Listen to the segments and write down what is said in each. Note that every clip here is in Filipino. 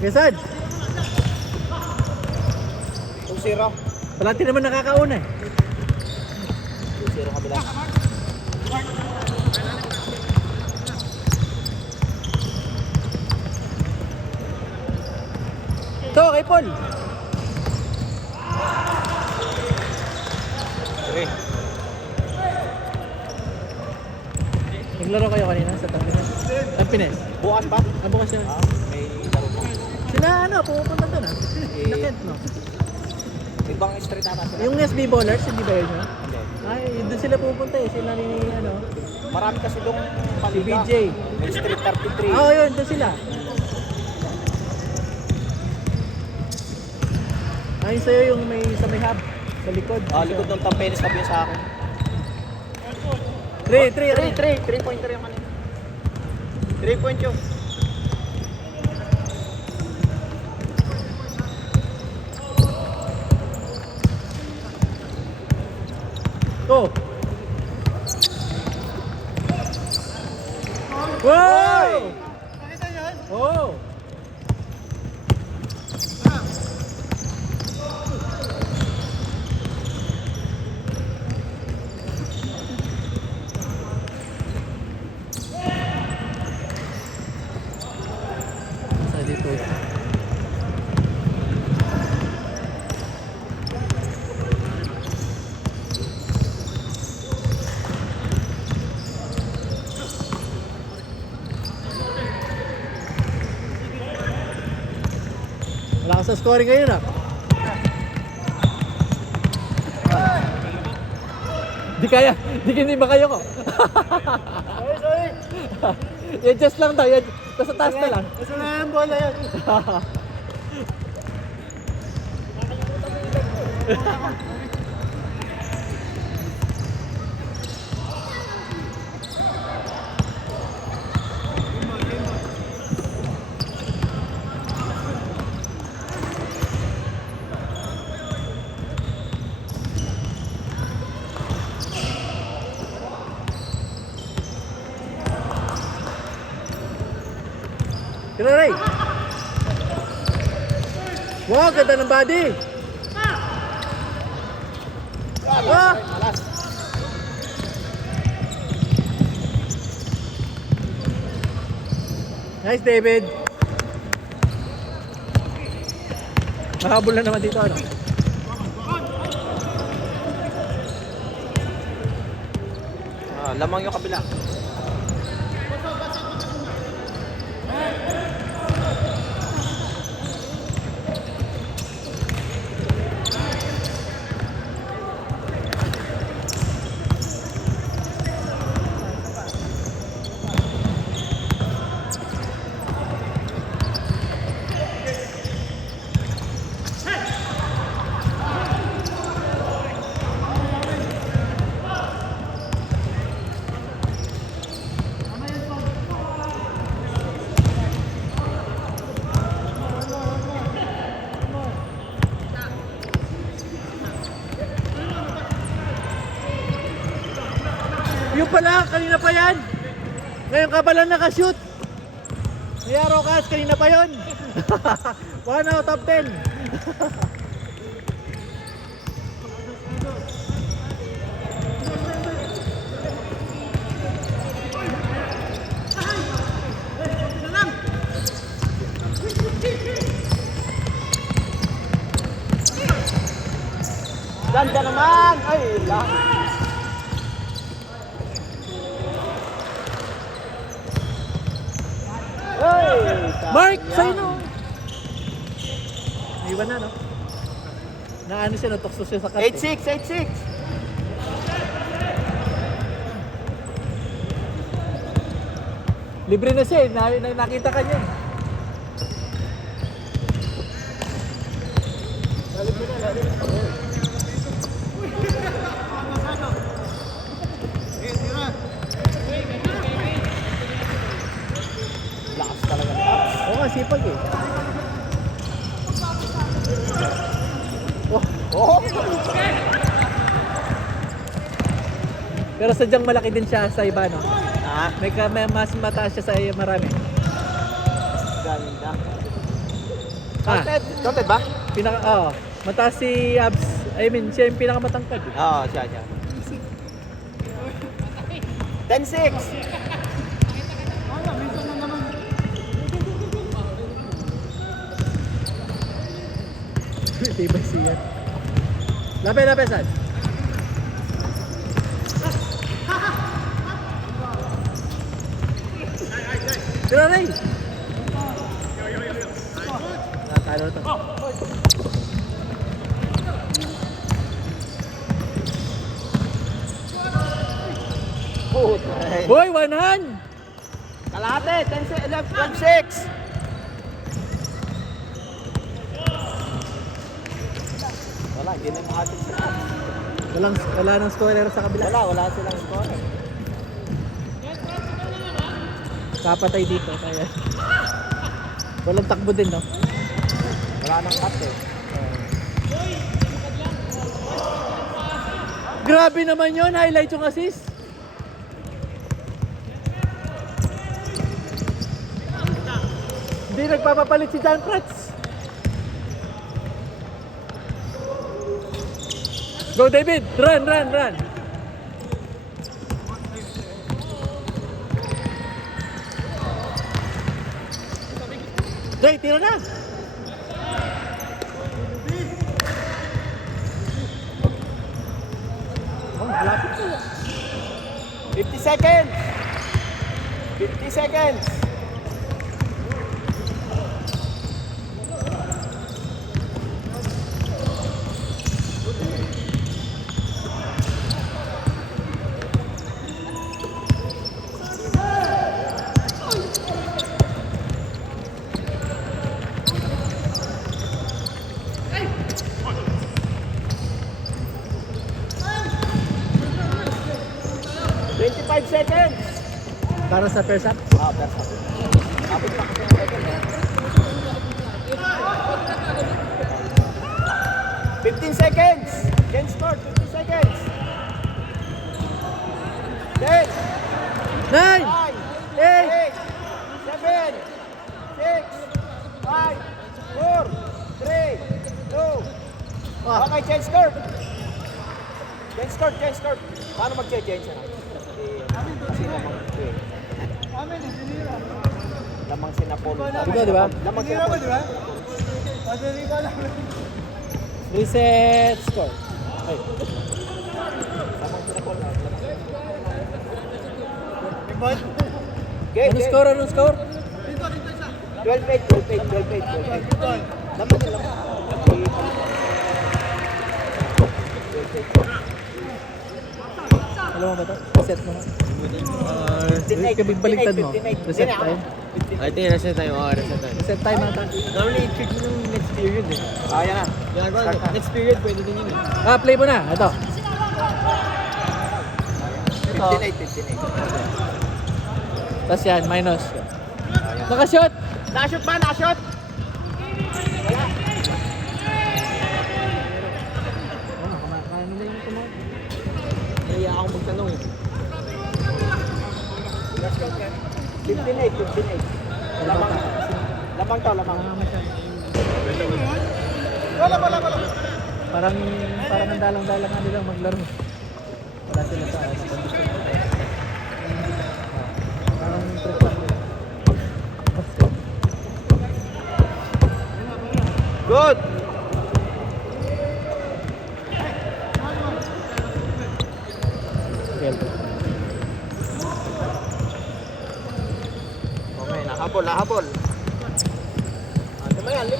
Kasad. 2-0. Palati naman nakakauna eh. 2-0 kabila. Ito, kay Paul. Okay. Naglaro kayo kanina sa Tampines? Tampines? Bukas ba? Bukas yun. May laro po. Sila pupunta doon Nakent, no? Ibang street ata sila. Yung SB Bowlers, hindi ba yun? Hindi. Ay, doon sila pupunta eh. Sila ni, Marami kasi doon si paliga. BJ. May street 33. Oo, yun. Doon sila. Ayun sa'yo yung sa may hub. Sa likod. Likod ng Tampines sabi niya sa akin. 3 3-pointer yung kanina. 3-point yun. Go! Wow! Nakita niyo yun? Oh! Sa dito. Wala ka sa scoring ngayon Di kaya, hindi ba kayo ko? Sorry. I-adjust lang daw, basta taas na lang. Gusto na yung bola yan. Kira Ray! Wow, ganda ng body! Ah! Nice, David! Mahabol na naman dito, Lamang yung kabila. Yung pala, kanina pa yan. Ngayon ka pala nakashoot. Mayaro ka, kanina pa yun. 1 out of 10. Ganda naman! Ay, lang. Mark, sa'yo no. Iwan na, no? Naano siya, natukso siya sa cut. 8-6! Libre na siya, nakita ka niya. Lakas talaga. Oo nga, sipag eh. Oh! Pero sadyang malaki din siya sa iba, no? Ah, May mas mataas siya sa marami. ganda. Counted. Counted ba? Mataas si Abs. I mean, siya yung pinakamatangkad. Oo, siya. 10-6. Tibay siya. Lape, San. Tira Ray. Natalo to. Puta. Boy, 100. Kalahati. 10-6. Wala, hindi na makatid sila. Wala nang scorer sa kabila. Wala silang score. Kapatay dito. Kaya. Walang takbo din, no? Wala nang cut eh. Grabe naman yun. Highlight yung assist. Hindi nagpapapalit si John Prats. Go David! Run! Jay, tira na! Oh, malapit ko. 50 seconds. 50 seconds. Seconds. Para sa first half. Perfect. Kapit pa kasi yung second eh. 15 seconds. Can score. 15 seconds. 10, 9! 9, 8! 8, 7, 6, 5, 4, 3, 2. Ah. Okay, change score. Change score. Paano mag-change na? Kasi lamang sinapol. Ikaw, di ba? Lamang sinapol. Reset score. Okay. Lamang sinapol. Anong score? 12-8. Lamang nila. 12-8. Alam mo ba ito? Reset mo na. Baliktad mo. Reset time. I think reset time. Reset time. Reset time ata. Normally, i-check mo ng next period eh. Yan na. Next period, pwede din yun eh. Play mo na. Ito. 15-8. Tapos yan, minus. Nakashoot! Nakashoot ba? Nakashoot? Wala. Kaya akong magtanong eh. 15-8. Lamang to. Wala. Parang ang dalang-dalang nga nilang maglaro. Wala sila sa condition. Parang trip lang yun. Good. Okay, nahabol. Ano yan? 5.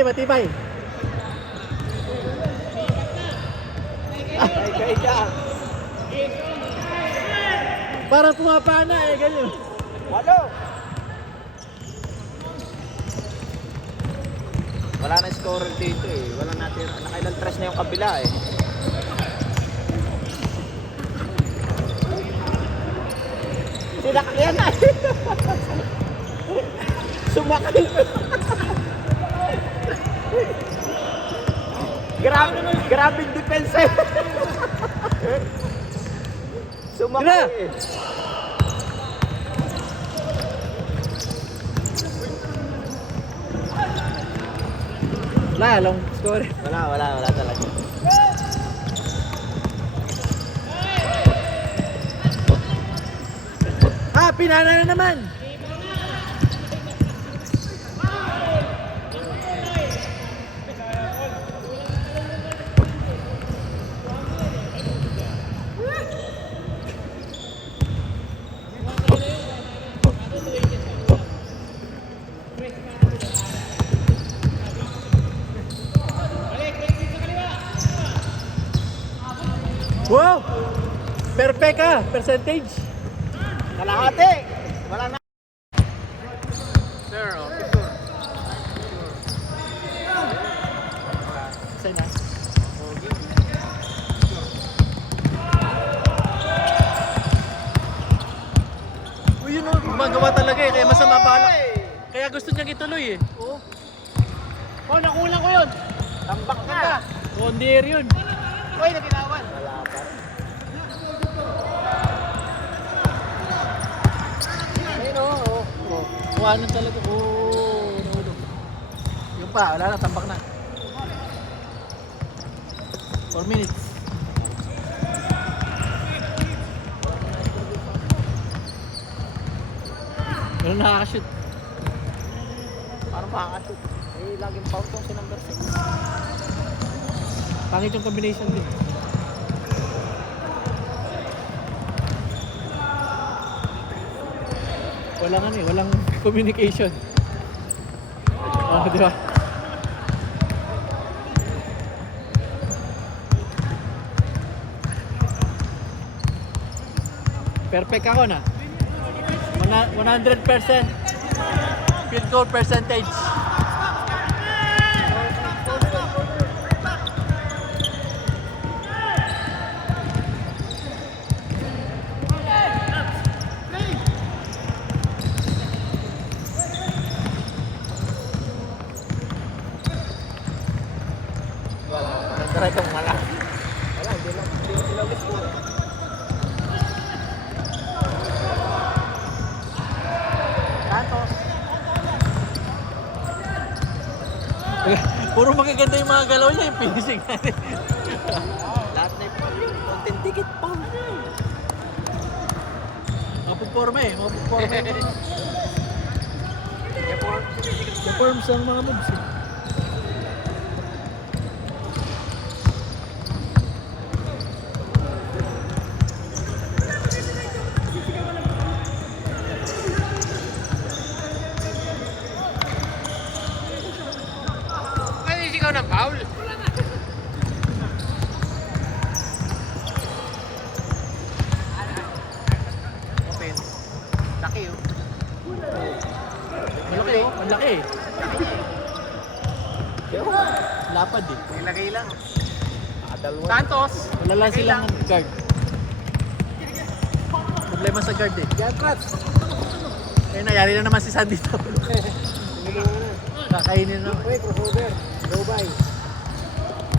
Matibay. Ay, ka. Parang pumapana eh, ganyan. 8. Wala na scorer dito eh. Wala natin. Nakailang tres na yung kabila eh. Sinakyan na eh. Sumakay. Grabe yung defense eh. Sumakay eh. Wala, long score. Wala talaga. Ah, pinana na naman. Wow! Perfect ah, percentage. Kalahati. Wala na. Sir, Sa'yo na. Uy, yun o, gumagawa talaga eh, kaya masama balak. Kaya gusto niyang ituloy eh. Oo. Oh, nakulang ko yun. Tambak na. Wonder yun. Uy, naginawan. Wala pa. Ayun o. Ano talaga? Oo, nahulog. Yung pa, wala na, tambak na. 4 minutes. Pero nakakashoot. Parang makakashoot. Eh, laging foul tong si number 6. Pangit yung combination din. Walang ano eh, walang communication. Oh, di ba? Perfect ako na. 100% field goal percentage. Tara itong wala. Wala, hindi lang gusto. Santos. Puro magaganda yung mga galaw niya, yung finishing natin. Lahat na yung konting dikit pa. Mapuporma eh, mapuporma eh. Forms ang mga moves eh. Ikaw na foul. Open. Laki oh. Malaki oh, malaki eh. Lapad eh. Ilagay lang. Dalawa. Santos. Wala lang silang guard. Problema sa guard eh. Yan, Prats. Eh, nayari na naman si Sandy to. Kakainin na. Uy, crossover. Go by.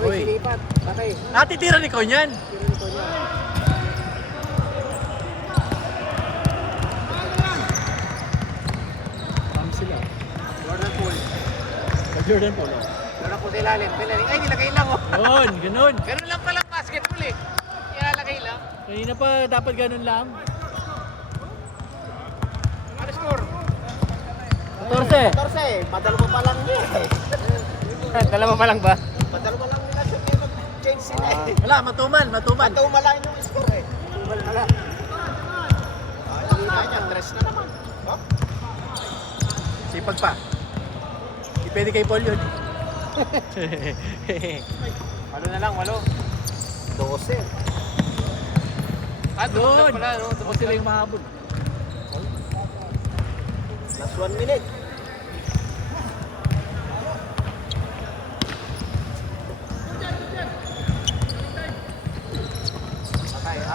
Uy. Uy, silipat. Patay. Titira ni Konyan. Tira nito niya. Marami sila. Jordan Poole. Jordan Paul. oh. Jordan Poole sa ilalim. Ay, nilagay lang oh. Yun, ganun. Ganun lang pala basketball eh. Ilalagay lang. Kanina pa dapat ganun lang. Ano score? 14. 14. Padalo pa lang niya eh. Dalawa pa lang ba? Padalo pa lang nila siya eh. Mag-change sila eh. Wala, matumal. Pataw malain yung score eh. Tumal pala. Hindi na niya. Tres na naman. Oh? Sipag pa. Hindi pwede kay Paul yun. Walo na lang, walo. 12. Doon. Ako sila yung mahabol. Last 1 minute.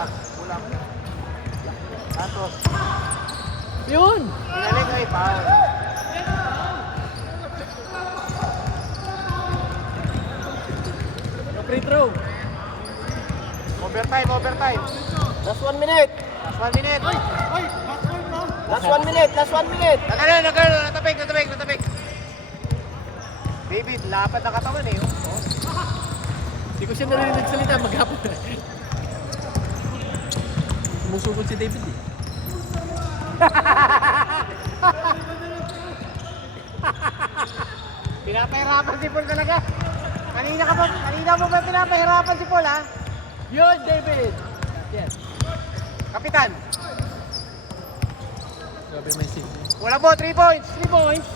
Kulang. Tapos, Yun! pinaling ay foul. Free throw. Overtime, overtime. Last 1 minute. Last 1 minute. Last 1 minute. Last 1 minute. Natabig. Baby, lapad na katawan eh. Oh. Hindi ko siya narinig nagsalita, maghapon. Sumusugod si David eh. Pinapahirapan si Paul talaga. Kanina mo ba pinapahirapan si Paul, ha? Yun, David! Yes. Kapitan, Grabe may sim. wala po, 3 points. 3 points.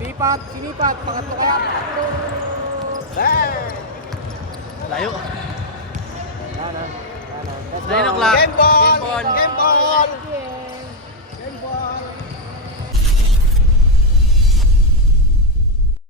Sinipat, pangatlo kaya. Layo. 9 o'clock. Game ball. Game ball.